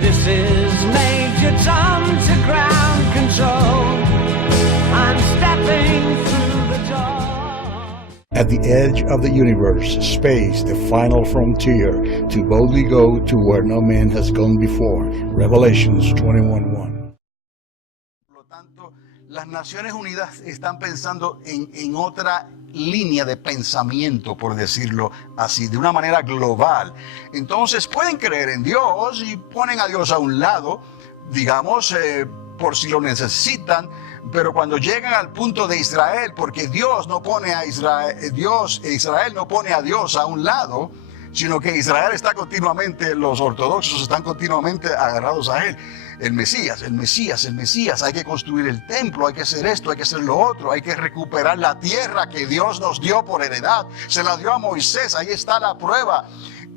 This is Major Tom to ground control. I'm stepping through the door. At the edge of the universe, space, the final frontier, to boldly go to where no man has gone before. Revelations 21:1. Por lo tanto, las Naciones Unidas están pensando en otra línea de pensamiento, por decirlo así, de una manera global. Entonces pueden creer en Dios y ponen a Dios a un lado, digamos, por si lo necesitan, pero cuando llegan al punto de Israel, porque Dios no pone a Israel no pone a Dios a un lado, sino que Israel está continuamente, los ortodoxos están continuamente agarrados a él. El Mesías, hay que construir el templo, hay que hacer esto, hay que hacer lo otro, hay que recuperar la tierra que Dios nos dio por heredad. Se la dio a Moisés, ahí está la prueba.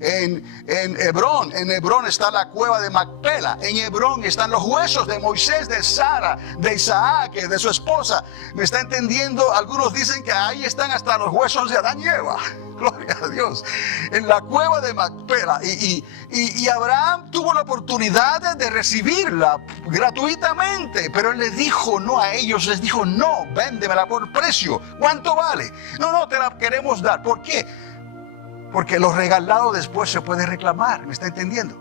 En Hebrón está la cueva de Macpela, en Hebrón están los huesos de Moisés, de Sara, de Isaac, de su esposa. ¿Me está entendiendo? Algunos dicen que ahí están hasta los huesos de Adán y Eva. Gloria a Dios. En la cueva de Macpela. Y Abraham tuvo la oportunidad de recibirla gratuitamente, pero él les dijo no a ellos, les dijo no, véndemela por precio. ¿Cuánto vale? No, te la queremos dar. ¿Por qué? Porque lo regalado después se puede reclamar. ¿Me está entendiendo?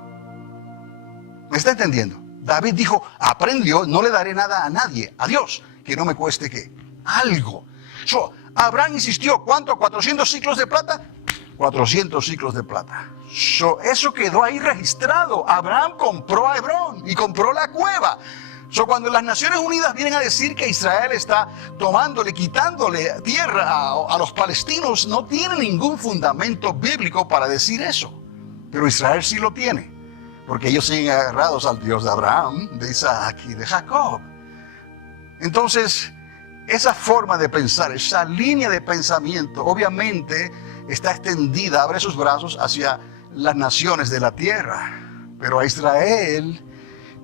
¿Me está entendiendo? David dijo, aprendió, no le daré nada a nadie, a Dios, que no me cueste ¿qué? Algo. Abraham insistió, ¿cuánto? 400 ciclos de plata. 400 ciclos de plata. Eso quedó ahí registrado. Abraham compró a Hebrón y compró la cueva. Cuando las Naciones Unidas vienen a decir que Israel está quitándole tierra a los palestinos, no tiene ningún fundamento bíblico para decir eso. Pero Israel sí lo tiene, porque ellos siguen agarrados al Dios de Abraham, de Isaac y de Jacob. Entonces, esa forma de pensar, esa línea de pensamiento, obviamente está extendida, abre sus brazos hacia las naciones de la tierra. Pero a Israel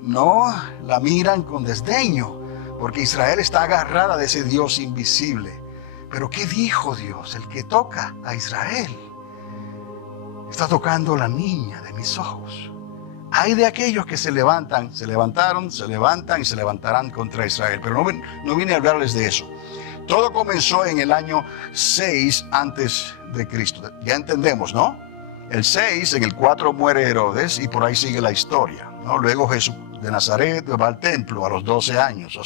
no la miran con desdeño, porque Israel está agarrada de ese Dios invisible. Pero ¿qué dijo Dios? El que toca a Israel está tocando la niña de mis ojos. Hay de aquellos que se levantan, se levantaron, se levantan y se levantarán contra Israel. Pero no vine a hablarles de eso. Todo comenzó en el año 6 antes de Cristo. Ya entendemos, ¿no? El 6, en el 4 muere Herodes y por ahí sigue la historia, ¿no? Luego Jesús de Nazaret va al templo a los 12 años.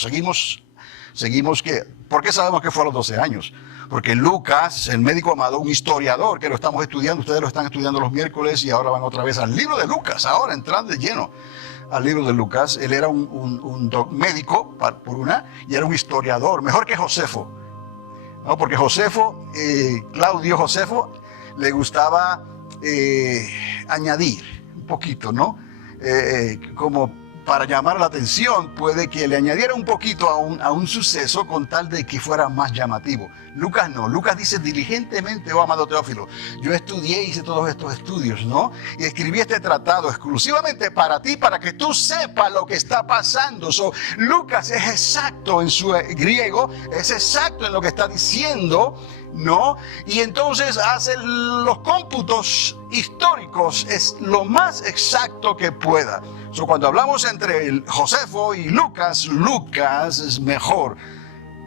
Seguimos que, ¿por qué sabemos que fue a los 12 años? Porque Lucas, el médico amado, un historiador que lo estamos estudiando, ustedes lo están estudiando los miércoles y ahora van otra vez al libro de Lucas, ahora entrando de lleno al libro de Lucas. Él era un médico, y era un historiador, mejor que Josefo, ¿no? Porque Claudio Josefo, le gustaba añadir un poquito, ¿no? Como para llamar la atención, puede que le añadiera un poquito a un suceso con tal de que fuera más llamativo. Lucas no. Lucas dice diligentemente, oh amado Teófilo, yo estudié, hice todos estos estudios, ¿no? Y escribí este tratado exclusivamente para ti, para que tú sepas lo que está pasando. Lucas es exacto en su griego, es exacto en lo que está diciendo, ¿no? Y entonces hace los cómputos históricos, es lo más exacto que pueda. Cuando hablamos entre Josefo y Lucas, Lucas es mejor.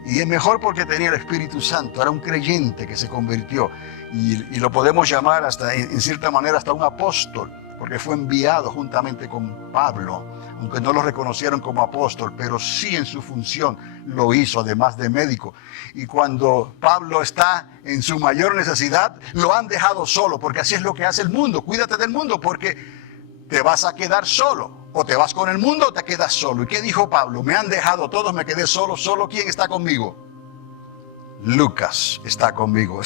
Y es mejor porque tenía el Espíritu Santo, era un creyente que se convirtió. Y lo podemos llamar hasta, en cierta manera, hasta un apóstol, porque fue enviado juntamente con Pablo, aunque no lo reconocieron como apóstol, pero sí en su función lo hizo, además de médico. Y cuando Pablo está en su mayor necesidad, lo han dejado solo, porque así es lo que hace el mundo. Cuídate del mundo, porque te vas a quedar solo. O te vas con el mundo o te quedas solo. ¿Y qué dijo Pablo? Me han dejado todos, me quedé solo. ¿Solo quién está conmigo? Lucas está conmigo.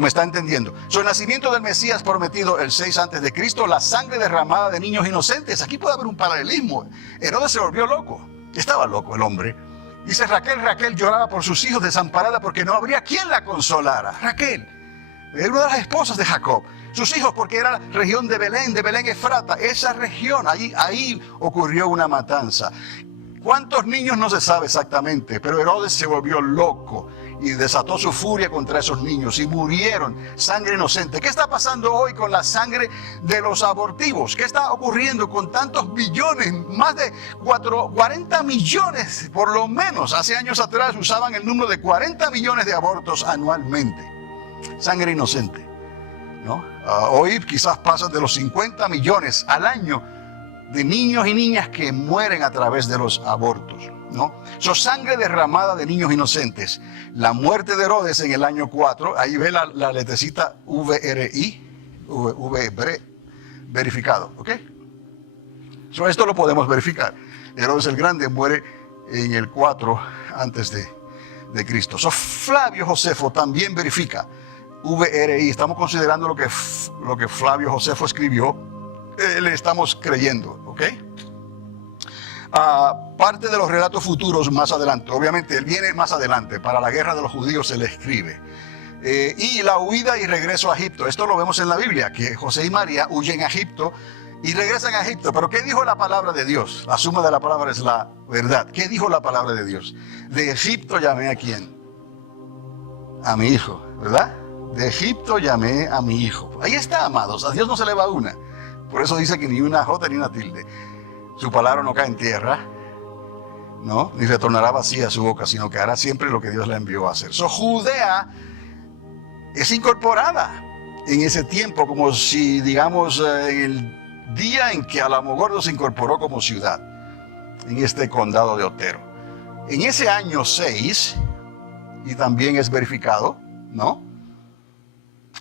¿Me está entendiendo? El nacimiento del Mesías prometido el 6 antes de Cristo, la sangre derramada de niños inocentes. Aquí puede haber un paralelismo. Herodes se volvió loco. Estaba loco el hombre. Dice Raquel lloraba por sus hijos, desamparada porque no habría quien la consolara. Raquel era una de las esposas de Jacob. Sus hijos, porque era la región de Belén Efrata, esa región, ahí ocurrió una matanza. ¿Cuántos niños? No se sabe exactamente, pero Herodes se volvió loco y desató su furia contra esos niños y murieron, sangre inocente. ¿Qué está pasando hoy con la sangre de los abortivos? ¿Qué está ocurriendo con tantos billones? Más de 40 millones por lo menos. Hace años atrás usaban el número de 40 millones de abortos anualmente. Sangre inocente, ¿no? Hoy quizás pasan de los 50 millones al año de niños y niñas que mueren a través de los abortos, ¿no? Sangre derramada de niños inocentes. La muerte de Herodes en el año 4, ahí ve la letrecita VRI, verificado, ¿ok? Esto lo podemos verificar. Herodes el Grande muere en el 4 antes de Cristo. Flavio Josefo también verifica. VRI, estamos considerando lo que Flavio Josefo escribió, le estamos creyendo, ¿ok? Parte de los relatos futuros más adelante, obviamente él viene más adelante, para la guerra de los judíos se le escribe. Y la huida y regreso a Egipto, esto lo vemos en la Biblia, que José y María huyen a Egipto y regresan a Egipto. Pero ¿qué dijo la palabra de Dios? La suma de la palabra es la verdad. ¿Qué dijo la palabra de Dios? De Egipto llamé a quién? A mi hijo, ¿verdad? De Egipto llamé a mi hijo. Ahí está, amados, a Dios no se le va una. Por eso dice que ni una jota ni una tilde. Su palabra no cae en tierra, ¿no? Ni retornará vacía a su boca, sino que hará siempre lo que Dios le envió a hacer. Judea es incorporada en ese tiempo, como si, digamos, en el día en que Alamogordo se incorporó como ciudad, en este condado de Otero. En ese año 6, y también es verificado, ¿no?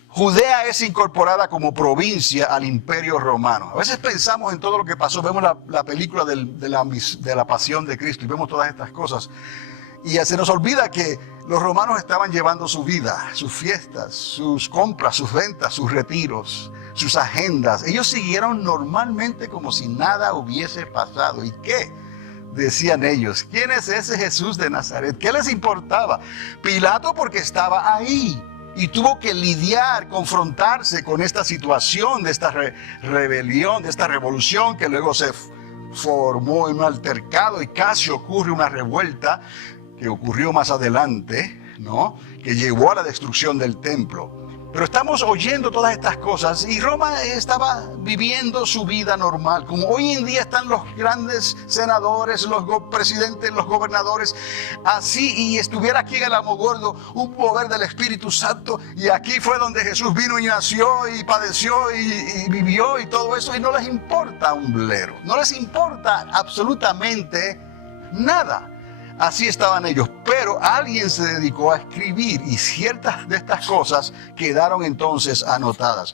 Judea es incorporada como provincia al Imperio Romano. A veces pensamos en todo lo que pasó, vemos la película de la Pasión de Cristo y vemos todas estas cosas. Y se nos olvida que los romanos estaban llevando su vida, sus fiestas, sus compras, sus ventas, sus retiros, sus agendas. Ellos siguieron normalmente como si nada hubiese pasado. ¿Y qué? Decían ellos, ¿quién es ese Jesús de Nazaret? ¿Qué les importaba? Pilato porque estaba ahí. Y tuvo que lidiar, confrontarse con esta situación, de esta rebelión, de esta revolución que luego se formó en un altercado y casi ocurre una revuelta que ocurrió más adelante, ¿no? Que llevó a la destrucción del templo. Pero estamos oyendo todas estas cosas y Roma estaba viviendo su vida normal, como hoy en día están los grandes senadores, los presidentes, los gobernadores, así, y estuviera aquí en el Alamogordo un poder del Espíritu Santo, y aquí fue donde Jesús vino y nació y padeció y vivió y todo eso, y no les importa un blero, no les importa absolutamente nada. Así estaban ellos, pero alguien se dedicó a escribir y ciertas de estas cosas quedaron entonces anotadas.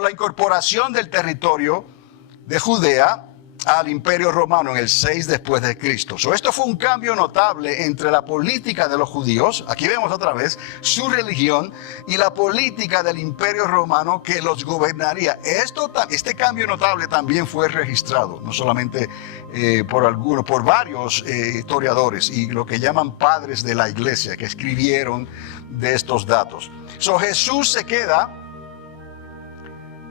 La incorporación del territorio de Judea al Imperio Romano en el 6 después de Cristo. Esto fue un cambio notable entre la política de los judíos, aquí vemos otra vez, su religión y la política del Imperio Romano que los gobernaría. Este cambio notable también fue registrado, no solamente por varios historiadores y lo que llaman padres de la iglesia que escribieron de estos datos. Jesús se queda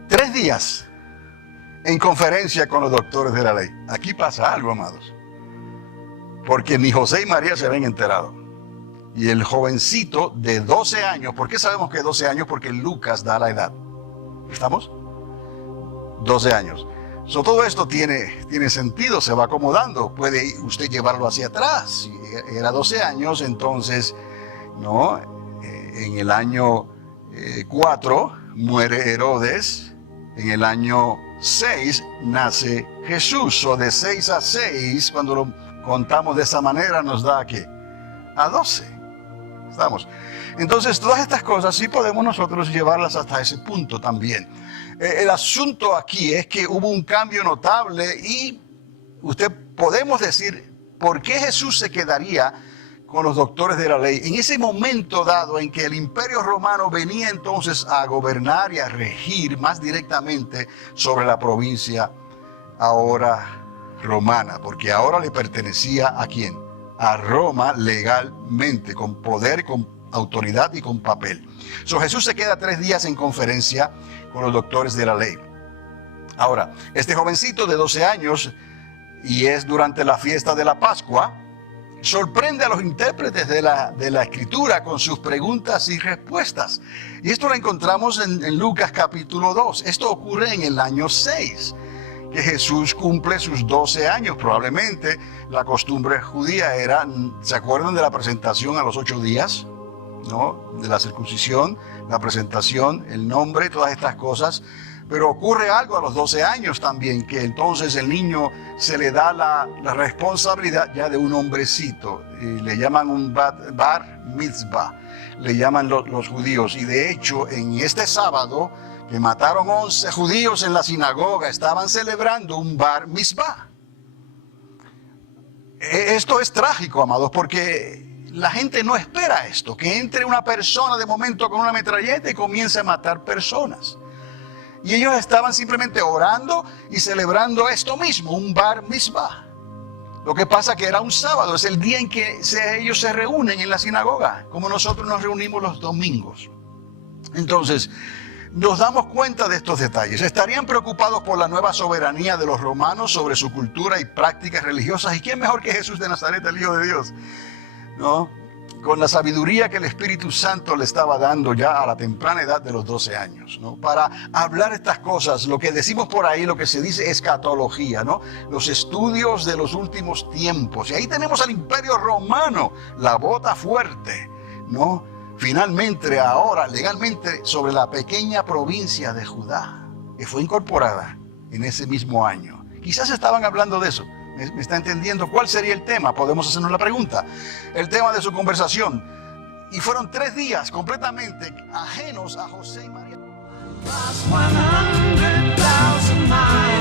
3 días en conferencia con los doctores de la ley. Aquí pasa algo, amados, porque ni José y María se habían enterado. Y el jovencito de 12 años, ¿por qué sabemos que 12 años? Porque Lucas da la edad. ¿Estamos? 12 años. Todo esto tiene sentido, se va acomodando. Puede usted llevarlo hacia atrás. Si era 12 años, entonces, ¿no? En el año 4 muere Herodes. En el año 6 nace Jesús. De 6 a 6, cuando lo contamos de esa manera, nos da ¿a qué? A 12. ¿Estamos? Entonces, todas estas cosas sí podemos nosotros llevarlas hasta ese punto también. El asunto aquí es que hubo un cambio notable y podemos decir, ¿por qué Jesús se quedaría con los doctores de la ley en ese momento dado en que el Imperio Romano venía entonces a gobernar y a regir más directamente sobre la provincia ahora romana? Porque ahora le pertenecía ¿a quién? A Roma legalmente, con poder, con autoridad y con papel. Jesús se queda 3 días en conferencia con los doctores de la ley. Ahora, este jovencito de 12 años, y es durante la fiesta de la Pascua, sorprende a los intérpretes de la Escritura con sus preguntas y respuestas. Y esto lo encontramos en Lucas capítulo 2. Esto ocurre en el año 6, que Jesús cumple sus 12 años. Probablemente la costumbre judía era, ¿se acuerdan de la presentación a los 8 días? ¿No? De la circuncisión, la presentación, el nombre, todas estas cosas. Pero ocurre algo a los 12 años también, que entonces el niño se le da la responsabilidad ya de un hombrecito. Y le llaman un bar mitzvah, le llaman los judíos. Y de hecho, en este sábado, que mataron 11 judíos en la sinagoga, estaban celebrando un bar mitzvah. Esto es trágico, amados, porque la gente no espera esto, que entre una persona de momento con una metralleta y comience a matar personas. Y ellos estaban simplemente orando y celebrando esto mismo, un bar mitzvah. Lo que pasa que era un sábado, es el día en que ellos se reúnen en la sinagoga, como nosotros nos reunimos los domingos. Entonces, nos damos cuenta de estos detalles. Estarían preocupados por la nueva soberanía de los romanos sobre su cultura y prácticas religiosas. ¿Y quién mejor que Jesús de Nazaret, el Hijo de Dios? ¿No? Con la sabiduría que el Espíritu Santo le estaba dando ya a la temprana edad de los 12 años, ¿no? Para hablar estas cosas, lo que decimos por ahí, lo que se dice escatología, ¿no? Los estudios de los últimos tiempos. Y ahí tenemos al Imperio Romano, la bota fuerte, ¿no? Finalmente, ahora, legalmente, sobre la pequeña provincia de Judá, que fue incorporada en ese mismo año. Quizás estaban hablando de eso. ¿Me está entendiendo? ¿Cuál sería el tema? Podemos hacernos la pregunta. El tema de su conversación. Y fueron 3 días completamente ajenos a José y María. Plus 100,000 miles.